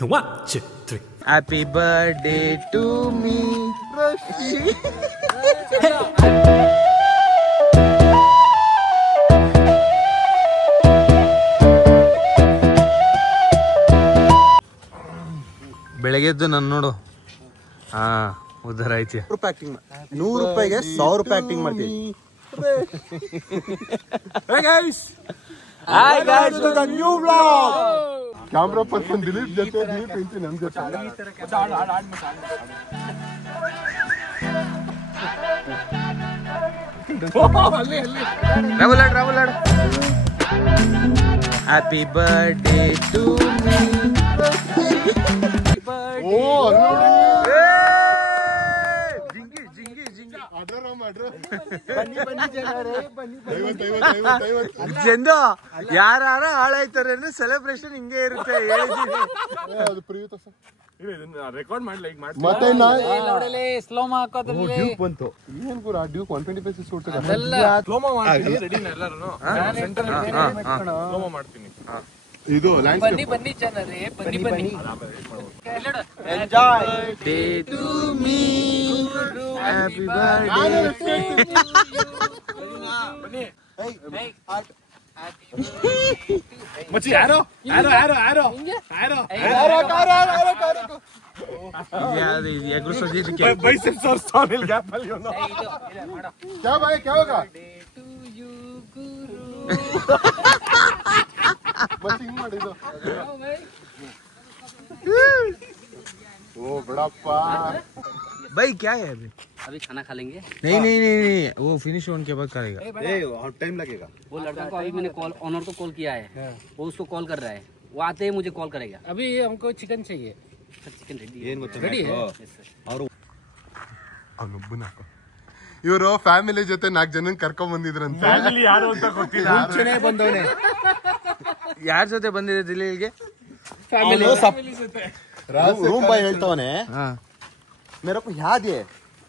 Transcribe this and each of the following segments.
1, 2, 3. Happy birthday to me, Rashi. ಬೆಳಗ್ಗೆದ್ದು ನಾನು ನೋಡು ಉದ್ದಾರ ಐತಿ. 100 ರೂಪಾಯಿಗೆ 100 ರೂಪಾಯಿ ಆಕ್ಟಿಂಗ್ ಮಾಡ್ತೀವಿ. Hey guys! Hi guys to the new vlog. Camera person Dilip jate painting nam jate. Travel. Happy birthday to me. Oh, Chandu ಯಾರ ಹಾಳಾಯ್ತಾರೆ celebration ಹಿಂಗೆ ಇರುತ್ತೆ ಹೇಳಿದೀನಿ. ರೆಕಾರ್ಡ್ ಮಾಡ್ಲಿ ಈಗ ಮಾಡಿ ಮತ್ತೆ ಸ್ಲೋಮ ಹಾಕೋದ್ರಲ್ಲಿ ಡ್ಯೂಕ್ ಬಂತು. ಏನ್ ಗುರು ಆ ಡ್ಯೂಕ್ 125 ಸೂಟ್ ಸ್ಲೋಮೋ ಮಾಡ್ತೀನಿ ರೆಡಿ ಎಲ್ಲರೂ ಸೆಂಟರ್ ಸ್ಲೋಮೋ ಮಾಡ್ತೀನಿ. ಇದು ಬನ್ನಿ ಬನ್ನಿ ಜನರೇ ಬನ್ನಿ enjoy day to me happy birthday ಬನ್ನಿ ಮಚ್ಚಿ ಯಾರೋ ಯಾವುದು ಎಗ್ರು ಸೋಜಿದಕ್ಕೆ ಬೈಸೆಪ್ಸ್ और ಸ್ಟಾನಿಲ್ ಗ್ಯಾಪ್ ಅಲ್ಲಿ ಒಂದು क्या भाई क्या होगा ಟು ಯು ಗುರು बस ಹಿಂಗ್ ಮಾಡಿದ್ದು. ओ बड़प्पा भाई क्या है अभी खाना खा लेंगे. नहीं वो फिनिश होने के बाद करेगा. टाइम लगेगा. वो लड़का को अभी मैंने कॉल ऑनर को कॉल किया है, वो उसको कॉल कर रहा है, वो आते ही मुझे कॉल करेगा. अभी हमको चिकन चाहिए. चिकन रेडी है. ಅವನೊಬ್ಬನ ಇವರು ಫ್ಯಾಮಿಲಿ ಜೊತೆ 4 ಜನ ಕರ್ಕೊಂಡ್ ಬಂದಿದ್ರಂತೆ. ಫ್ಯಾಮಿಲಿ ಯಾರು ಅಂತ ಗೊತ್ತಿಲ್ಲ. ಮುಂಚೆನೇ ಬಂದವನೇ. ಯಾರ ಜೊತೆ ಬಂದಿದೆ ದಿಲ್ಲಿಗೆ? फैमिली ರೂಮ್ ಬಾಯ್ ಹೇಳ್ತಾವನೆ हाँ मेरे को याद है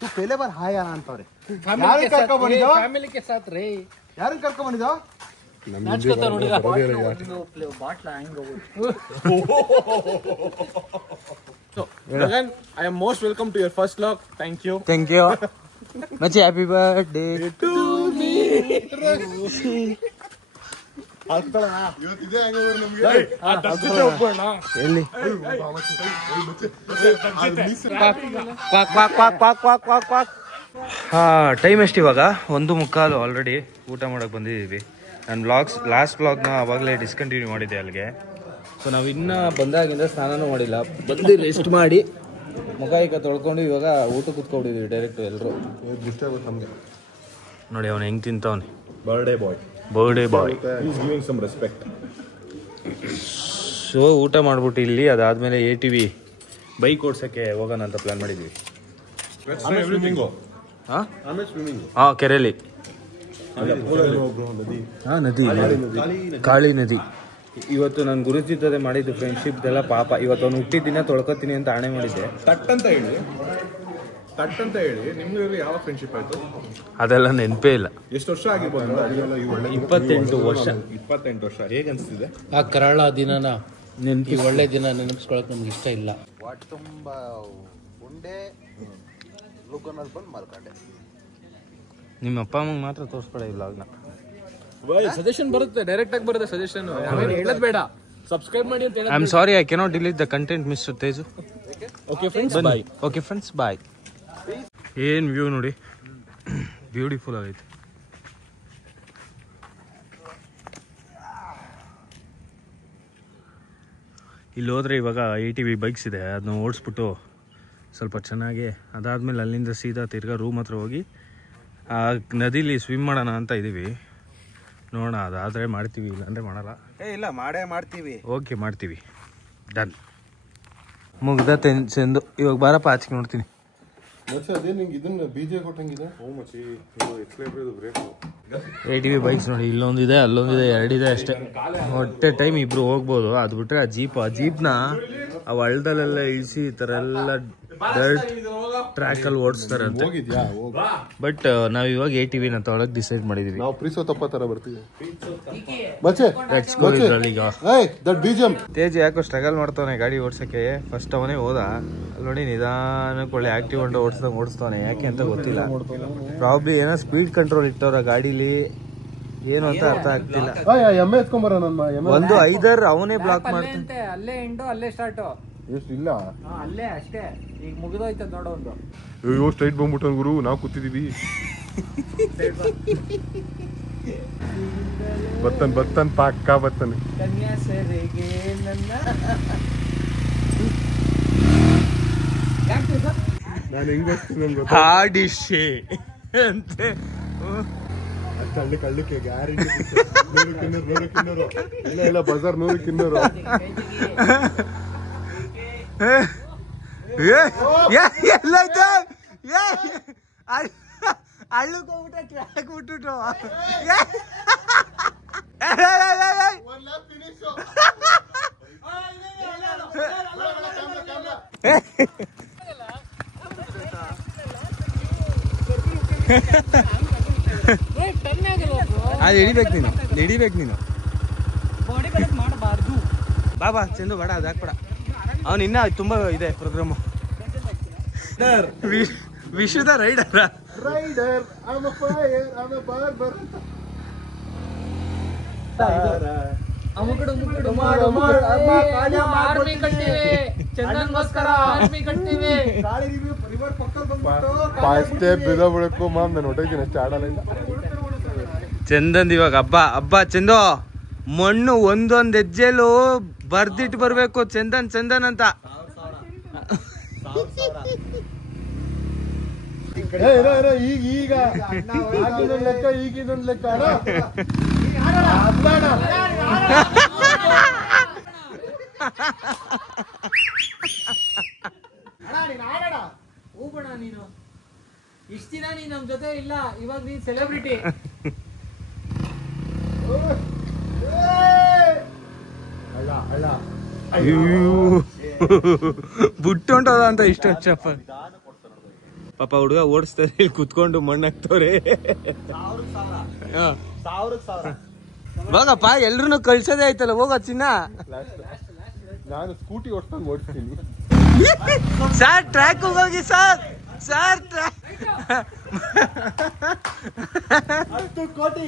तू पहले बार हाय आना ಅಂತವ್ರೆ. फैमिली के साथ रहे. ಯಾರನ್ನ ಕರ್ಕೊಂಡ್ ಬಂದಿದ್ದೋ? ನಾಚ್ಕೋತ ನೋಡಿದ ಬಾಟ್ಲ Gagan, I am most welcome to your first vlog. Thank you. मची हैप्पी बर्थडे टू मी. ಇವತ್ತಿದೆ ಹಂಗಾದ್ರೆ ನಮ್ಗೆ ಆ ಡಸ್ಟ್ ಜೊತೆ ಹೋಗೋಣ. ಎಲ್ಲಿ ಟೈಮ್ ಎಷ್ಟು ಇವಾಗ 1:15 ಆಲ್ರೆಡಿ ಊಟ ಮಾಡಕ್ಕೆ ಬಂದಿದ್ದೀವಿ. ನಾನು ಲಾಸ್ಟ್ ವ್ಲಾಗ್ನ ಆವಾಗಲೇ ಡಿಸ್ಕಂಟಿನ್ಯೂ ಮಾಡಿದ್ದೆ ಅಲ್ಲಿಗೆ. ಸೊ ನಾವು ಇನ್ನೂ ಬಂದಾಗಿಂದ ಸ್ನಾನನೂ ಮಾಡಿಲ್ಲ, ಬಂದು ರೆಸ್ಟ್ ಮಾಡಿ ಮುಖ ಈಗ ತೊಳ್ಕೊಂಡು ಇವಾಗ ಊಟ ಕೂತ್ಕೊಂಡಿದ್ದೀವಿ ಡೈರೆಕ್ಟ್ ಎಲ್ಲರೂ. ದೃಷ್ಟಿ ಆಗುತ್ತೆ ನಮಗೆ. ನೋಡಿ ಅವನು ಹೆಂಗೆ ತಿಂತವನೆ. Birthday boy He's giving some respect. So ಊಟ ಮಾಡ್ಬಿಟ್ಟು ಇಲ್ಲಿ ಅದಾದಮೇಲೆ ATV ಬೈಕ್ ಓಡ್ಸೋಕ್ಕೆ ಹೋಗೋಣ ಅಂತ ಪ್ಲ್ಯಾನ್ ಮಾಡಿದ್ದೀವಿ. ಹಾಂ ಕೆರೆಯಲ್ಲಿ ನದಿ ಕಾಳಿ ನದಿ. ಇವತ್ತು ನಾನು ಗುರುಜಿ ಜೊತೆ ಮಾಡಿದ್ದು ಫ್ರೆಂಡ್ಶಿಪ್ದೆಲ್ಲ ಪಾಪ. ಇವತ್ತು ಅವ್ನು ಹುಟ್ಟಿದ ದಿನ ತೊಳ್ಕೊತೀನಿ ಅಂತ ಆಣೆ ಮಾಡಿದ್ದೆ. ತಟ್ ಅಂತ ಹೇಳಿ ನಿಮ್ಗೆ ಯಾವ ಫ್ರೆಂಡ್ಶಿಪ್ ಆಯ್ತು? ಅದೆಲ್ಲ ನೆನಪೇ ಇಲ್ಲ. ಎಷ್ಟು ವರ್ಷ ಆಗಿರ್ಬೋದು? 28 ವರ್ಷ. 28 ವರ್ಷ. ಹೇಗೆ ಅನಿಸ್ತಿದೆ? ಆ ಕರಾಳ ದಿನನ ಈ ಒಳ್ಳೆ ದಿನ ನೆನಪಿಸ್ಕೊಳಕ್ ನಮ್ಗೆ ಇಷ್ಟ ಇಲ್ಲ. ವಾಟ್ ತುಂಬಾ ಉಂಡೆ ಲೋಕನಲ್ಲಿ ಬಂದು ಮಾರ್ಕೊಂಡೆ. ನಿಮ್ಮ ಅಪ್ಪ ಅಮ್ಮಂಗೆ ಮಾತ್ರ ತೋರಿಸ್ಬೇಡ ಈ ವ್ಲಾಗ್ನ. ಸಜೆಷನ್ ಬರುತ್ತೆ, ಡೈರೆಕ್ಟ್ ಆಗಿ ಬರುತ್ತೆ ಸಜೆಷನ್. ಹೇಳೋದ್ ಬೇಡ, ಸಬ್ಸ್ಕ್ರೈಬ್ ಮಾಡಿ ಅಂತ ಹೇಳಿ. I am sorry, I cannot delete the content mister Teju. Okay friends, bye. Okay friends, bye. ಏನು ವ್ಯೂ ನೋಡಿ, ಬ್ಯೂಟಿಫುಲ್ ಆಗೈತೆ. ಇಲ್ಲಿ ಹೋದರೆ ಇವಾಗ ATV ಬೈಕ್ಸ್ ಇದೆ, ಅದನ್ನ ಓಡಿಸ್ಬಿಟ್ಟು ಸ್ವಲ್ಪ ಚೆನ್ನಾಗಿ ಅದಾದಮೇಲೆ ಅಲ್ಲಿಂದ ಸೀದಾ ತಿರ್ಗಾ ರೂಮ್ ಹತ್ರ ಹೋಗಿ ಆ ನದಿಲಿ ಸ್ವಿಮ್ ಮಾಡೋಣ ಅಂತ ಇದ್ದೀವಿ. ನೋಡೋಣ, ಅದಾದರೆ ಮಾಡ್ತೀವಿ, ಇಲ್ಲಾಂದರೆ ಮಾಡಲ್ಲ. ಇಲ್ಲ ಮಾಡ್ತೀವಿ. ಓಕೆ ಮಾಡ್ತೀವಿ, ಡನ್. ಮುಗ್ದ ಚೆಂದು ಇವಾಗ ಬಾರಪ್ಪ ಆಚೆಗೆ ನೋಡ್ತೀನಿ. ಅದೇ ನಿಂಗೆ ಇದನ್ನ ಬೀಜ ಕೊಟ್ಟಂಗಿದೆ. ATV ಬೈಕ್ಸ್ ನೋಡಿ, ಇಲ್ಲೊಂದಿದೆ ಅಲ್ಲೊಂದಿದೆ, 2 ಇದೆ ಅಷ್ಟೇ. ಹೊಟ್ಟೆ ಟೈಮ್ ಇಬ್ರು ಹೋಗ್ಬೋದು. ಅದು ಬಿಟ್ಟರೆ ಆ ಜೀಪ್ನ ಆ ಹಳ್ಳದಲ್ಲೆಲ್ಲ ಇಳಿಸಿ ಈ ಥರ ಎಲ್ಲ ಟ್ರ್ಯಾಕ್ ಅಲ್ಲಿ ಓಡಿಸ್ತಾರೆ ಅಂತ. ಹೋಗಿದ್ಯಾ? ಬಟ್ ನಾವ್ ಇವಾಗ ATV ನ ತಗೊಳಕ್ ಡಿಸೈಡ್ ಮಾಡಿದೀವಿ. ನಾವು ಪ್ರೀಸೋ ತಪ್ಪ ತರ ಬರ್ತೀವಿ. ಬಚ್ಚೆ ಲೆಟ್ಸ್ ಗೋ ಇದ್ರಲ್ಲಿ ಈಗ. ಏಯ್ ದಟ್ BGM. ತೇಜ್ ಯಾಕೋ ಸ್ಟ್ರಗಲ್ ಮಾಡ್ತಾನೆ ಗಾಡಿ ಓಡ್ಸಕ್ಕೆ. ಫಸ್ಟ್ ಅವನೇ ಹೋದ, ಅಲ್ಲಿ ನೋಡಿ ನಿಧಾನಕ್ಕೆ ಒಳ್ಳೆ ಆಕ್ಟಿವ್ ಹೊಂಡ ಓಡಿಸ್ತಾನೆ. ಯಾಕೆ ಅಂತ ಗೊತ್ತಿಲ್ಲ. ಪ್ರಾಬ್ಲಿ ಏನೋ ಸ್ಪೀಡ್ ಕಂಟ್ರೋಲ್ ಇಟ್ಟವ್ರ ಗಾಡಿಲಿ, ಏನು ಅಂತ ಅರ್ಥ ಆಗ್ತಿಲ್ಲ. ಎಮ್ಮೆ ಎತ್ಕೊಂಬರ ನನ್ನ ಒಂದು 5 ಅವನೇ ಬ್ಲಾಕ್ ಮಾಡ್ತಾನೆ. ಅಲ್ಲೇ ಎಂಡು ಅಲ್ಲೇ ಸ್ಟಾರ್ಟ್. ಎಷ್ಟು ಇಲ್ಲ ಅಲ್ಲೇ ಅಷ್ಟೇ. ಈಗ ಮುಗಿದೋಯ್ತದ ನೋಡೋ ಒಂದು. ಅಯ್ಯೋ ಸ್ಟ್ರೈಟ್ ಬಂದ್ಬಿಟ್ಟ ಗುರು, ನಾವು ಕೂತಿದೀವಿ. ಬತ್ತನ್ ಪಕ್ಕ ಬತ್ತನ್. ಕನ್ಯಾಸರಿಗೆ ನನ್ನ ನಾನು ಹೆಂಗ ಹಾಡಿಶೆ ಅಂತೆ. ಕಳ್ಳಕ್ಕೆ ಗ್ಯಾರಂಟಿ. 100 ಇಲ್ಲ ಬಜಾರ್ 100 ಎಲ್ಲೈತೆ ಹಳ್ಳಕ್ ಹೋಗ್ಬಿಟ್ಟ ಟ್ರ್ಯಾಕ್ ಬಿಟ್ಬಿಟ್ಟು. ಅದು ಹಿಡಿಬೇಕು ನೀನು. ಬಾ ಚಂದು ಬೇಡ, ಅದು ಹಾಕ್ಬೇಡ. ಅವನು ಇನ್ನ ತುಂಬಾ ಇದೆ ಪ್ರೋಗ್ರಾಮು. ವಿಶ್ವದ ರೈಡರ್ ಬಿಡಬೇಕು ಮಾಮ್. ನಾನು ಹೊಟ್ಟೋಗಿದ್ದೀನಿ ಅಷ್ಟೇ, ಆಡಲ್ಲ. ಚಂದಂದ್ ಇವಾಗ ಹಬ್ಬ ಚಂದು ಮಣ್ಣು ಒಂದೊಂದ್ ಹೆಜ್ಜೆಲು ಬರ್ದಿಟ್ಟು ಬರ್ಬೇಕು ಚಂದನ್ ಅಂತ. ಈಗ ಲೆಕ್ಕ ಈಗಿನೊಂದು ಲೆಕ್ಕ. ಹೂಬಣ ನೀನು ಇಷ್ಟ ದಿನ ನೀನ್ ನಮ್ ಜೊತೆ ಇಲ್ಲ, ಇವಾಗ ನೀನ್ ಸೆಲೆಬ್ರಿಟಿ. ಬುಟ್ಟೊಂಟದ ಅಂತ ಇಷ್ಟ ಚಪ್ಪ. ಪಾಪ ಹುಡುಗ ಓಡಿಸ್ತಾರೆ, ಇಲ್ಲಿ ಕುತ್ಕೊಂಡು ಮಣ್ಣಾಕ್ತವ್ರೆ. ಹೋಗಪ್ಪ, ಎಲ್ರು ಕಳ್ಸೋದೇ ಆಯ್ತಲ್ಲ, ಹೋಗ ಚಿನ್ನ. ನಾನು ಸ್ಕೂಟಿ ಓಡಿಸ್ತೀನಿ. ಸರ್ ಟ್ರ್ಯಾಕ್ ಹೋಗಿ ಸರ್ 10 ಕೋಟಿ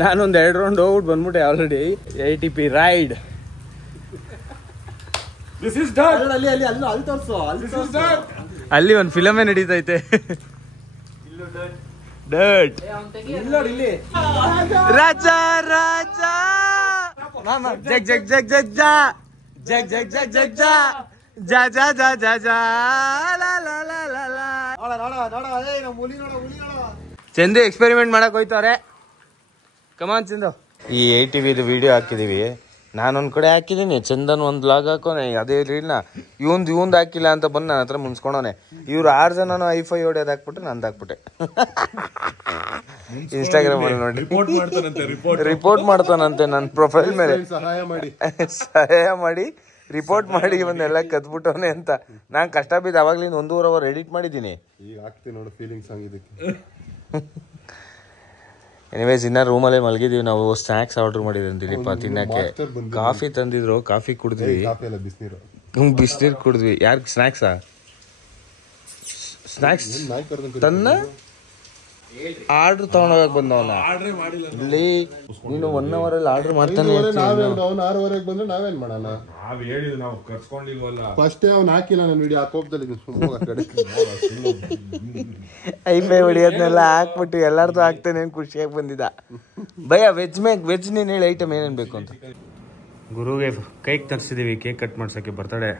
ನಾನೊಂದ್ 2 ರೌಂಡ್ ಹೋಗ್ಬಿಟ್ಟು ಬಂದ್ಬಿಟ್ಟೆ ಆಲ್ರೆಡಿ. ATP ride. ಅಲ್ಲಿ ಒಂದು ಫಿಲಮೇ ನಡೀತೈತೆ. ರಾಜ ಜಗ್ ಜಗ್ ಜಗ್ ಜಗ್ ಜಾ ಜಗ್ ಜಗ್ ಜಗ್ ಜಗ್ ಜಾ ಜಾ ಜಾ ಜಾ ಜಾ ಜಾ ಲಾ ಲಾ ಲಾ ಲಾ ಲಾ. ಚಂದು ಎಕ್ಸ್ಪೆರಿಮೆಂಟ್ ಮಾಡಕ್ ಹೋಯ್ತವ್ರೆ. ಕಮಾನ್ ಚಂದು. ಈ ATV ವಿಡಿಯೋ ಹಾಕಿದೀವಿ. ನಾನೊಂದ್ ಕಡೆ ಹಾಕಿದೀನಿ, ಚಂದನ್ ಒಂದ್ ಲಾಗ್ ಹಾಕೋನೆ, ಅದೇ ರೀಲ್ನ ಇವಂದ್ ಹಾಕಿಲ್ಲ ಅಂತ ಬಂದು ನನ್ನ ಹತ್ರ ಮುನ್ಸ್ಕೊಳೋನೆ. ಇವ್ರು 6 ಜನನು ಐಫೈ ಹೊಡೆಯೋದು ಹಾಕ್ಬಿಟ್ಟು ನಂದು ಹಾಕ್ಬಿಟ್ಟೆ. ಇನ್ಸ್ಟಾಗ್ರಾಮ್ ಅಲ್ಲಿ ನೋಡಿ ರಿಪೋರ್ಟ್ ಮಾಡ್ತಾನಂತೆ ನನ್ನ ಪ್ರೊಫೈಲ್ ಮೇಲೆ. ಸಹಾಯ ಮಾಡಿ ರಿಪೋರ್ಟ್ ಮಾಡಿ ಇವನ್ನೆಲ್ಲ ಕದ್ಬಿಟ್ಟವನೆ ಅಂತ. ನಾನ್ ಕಷ್ಟ ಬಿದ್ದು ಅವಾಗ್ಲಿಂದ 1.5 ಅವರ್ ಎಡಿಟ್ ಮಾಡಿದ್ದೀನಿ. ಈಗ ಹಾಕ್ತೀನಿ ನೋಡು ಫೀಲಿಂಗ್ ಸಾಂಗ್ ಇದಕ್ಕೆ. ಎನಿವೇಸ್ ಇನ್ನ ರೂಮಲ್ಲೇ ಮಲಗಿದೀವಿ ನಾವು. ಸ್ನಾಕ್ಸ್ ಆರ್ಡರ್ ಮಾಡಿದ್ವಿ ದಿಲೀಪ ತಿನ್ನಕ್ಕೆ. ಕಾಫಿ ತಂದಿದ್ರು, ಕಾಫಿ ಕುಡಿದ್ವಿ. ಬಿಸಿನೀರು ಕುಡಿದ್ವಿ. ಯಾರು ಸ್ನಾಕ್ಸಾ? ಸ್ನಾಕ್ಸ್ ತನ್ನ ಆರ್ಡರ್ ತಗೊಂಡೋಗಕ್ ಬಂದವನ ಇಲ್ಲಿ. ನೀನು 1 ಅವರ್ ಅಲ್ಲಿ ಆರ್ಡರ್ ಮಾಡ್ತಾನೆ. ಅವ್ನು 6:30 ಬಂದ್ರೆ ನಾವೇನ್ ಮಾಡೋಣ? ನಾವು ಕರ್ಸ್ಕೊಂಡಿಲ್ವಲ್ಲ. ಫಸ್ಟ್ ಅವ್ನು ಹಾಕಿಲ್ಲ ನನ್ನ ವಿಡಿಯೋ. ಆ ಕೋಪದಲ್ಲಿ ಐಫೈ ಹೊಡಿಯೋದ್ನೆಲ್ಲ ಹಾಕ್ಬಿಟ್ಟು ಎಲ್ಲಾರ್ದು ಹಾಕ್ತೇನೆ ಖುಷಿಯಾಗಿ ಬಂದಿದ್ದ. ಭಯ ವೆಜ್ ನೀನ್ ಹೇಳಿ ಐಟಮ್ ಏನೇನ್ ಬೇಕು ಅಂತ. ಗುರುಗೆ ಕೇಕ್ ತರಿಸಿದೀವಿ, ಕೇಕ್ ಕಟ್ ಮಾಡ್ಸಕ್ಕೆ. ಬರ್ತಡೆ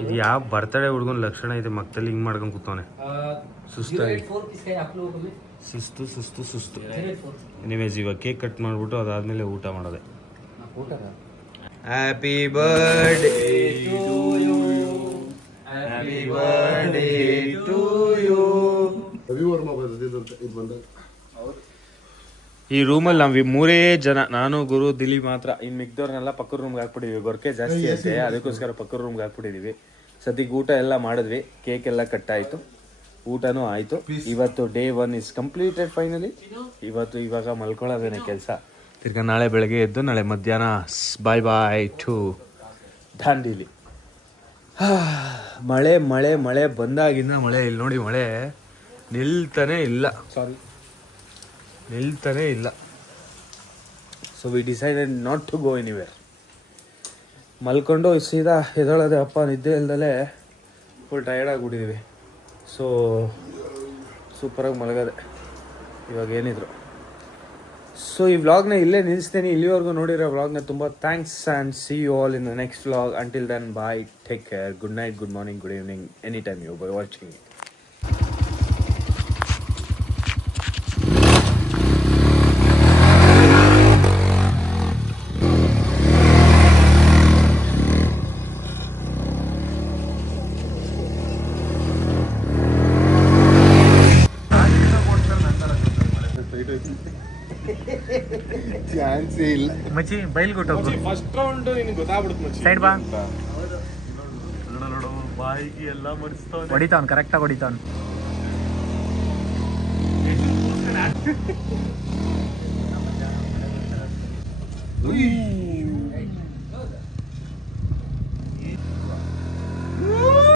ಇದು ಯಾವ ಬರ್ತಡೆ ಹುಡ್ಗನ್ ಲಕ್ಷಣ ಇದೆ. ಮಕ್ಕದಲ್ಲಿ ಹಿಂಗ್ ಮಾಡ್ಕೊಂಡ್ ಕೂತವನೆ ಸುಸ್ತಾಗಿ. ಸುಸ್ತು. ಎನಿವೇಸ್ ಇವಾಗ ಕೇಕ್ ಕಟ್ ಮಾಡ್ಬಿಟ್ಟು ಅದಾದ್ಮೇಲೆ ಊಟ ಮಾಡೋದೆ. Happy birthday to you, happy birthday to you. ಈ ರೂಮಲ್ಲಿ ನಾವು 3 ಜನ, ನಾನು ಗುರು ದಿಲೀಪ್ ಮಾತ್ರ. ಇನ್ ಮಿಕ್ದವ್ರನ್ನೆಲ್ಲ ಪಕ್ಕದ ರೂಮ್ಗೆ ಹಾಕ್ಬಿಟ್ಟಿದೀವಿ, ಗೊರಕೆ ಜಾಸ್ತಿ ಐತೆ ಅದಕ್ಕೋಸ್ಕರ ಪಕ್ಕದ ರೂಮ್ಗೆ ಹಾಕ್ಬಿಟ್ಟಿದೀವಿ. ಸದ್ಯಕ್ಕೆ ಊಟ ಎಲ್ಲ ಮಾಡಿದ್ವಿ, ಕೇಕ್ ಎಲ್ಲ ಕಟ್ ಆಯ್ತು, ಊಟನೂ ಆಯ್ತು. ಇವತ್ತು ಡೇ 1 ಇಸ್ ಕಂಪ್ಲೀಟೆಡ್ ಫೈನಲಿ. ಇವಾಗ ಮಲ್ಕೊಳ್ಳೋದೇನೆ ಕೆಲಸ. ತಿರ್ಗಾ ನಾಳೆ ಬೆಳಗ್ಗೆ ಎದ್ದು ನಾಳೆ ಮಧ್ಯಾಹ್ನ ಬಾಯ್ ಬಾಯ್ ಟು ದಾಂಡೇಲಿ. ಮಳೆ ಮಳೆ ಮಳೆ ಬಂದಾಗಿಂದ ಮಳೆ, ಇಲ್ಲಿ ನೋಡಿ ಮಳೆ ನಿಲ್ತಾನೆ ಇಲ್ಲ, ನಿಲ್ತಾನೆ ಇಲ್ಲ. So we decided not to go anywhere. ಮಲ್ಕೊಂಡು ಸೀದಾ ಎದೊಳದೆ ಅಪ್ಪ, ನಿದ್ದೆ ಇಲ್ದಲೆ ಫುಲ್ ಟಯರ್ಡ್ ಆಗಿಬಿಟ್ಟಿದ್ದೀವಿ. ಸೊ ಸೂಪರಾಗಿ ಮಲಗದೆ ಇವಾಗ ಏನಿದ್ರು. ಸೊ ಈ ವ್ಲಾಗ್ನ ಇಲ್ಲೇ ನಿಲ್ಲಿಸ್ತೀನಿ. ಇಲ್ಲಿವರೆಗೂ ನೋಡಿರೋ ವ್ಲಾಗ್ನ ತುಂಬ thanks and see you all in the next vlog. Until then bye, take care, good night, good morning, good evening, any time you by watching it. ಚಾನ್ಸೇ ಇಲ್ಲ ಮಚ್ಚಿ ಬೈಲ್ ಕೊಟ್ಟು ಫಸ್ಟ್ ರೌಂಡ್ ನಿನಗೆ ಗೊತ್ತಾಗ್ಬಿಡುತ್ತೆ ಮಚ್ಚಿ. ಸೈಡ್ ಬಾ, ನೋಡು ಬಾಯಿಗೆ ಎಲ್ಲ ಮಡಿಸ್ತಾವ, ಹೊಡಿತಾವ್ನು, ಕರೆಕ್ಟಾಗಿ ಹೊಡಿತಾವ್ನು. ಉಯ್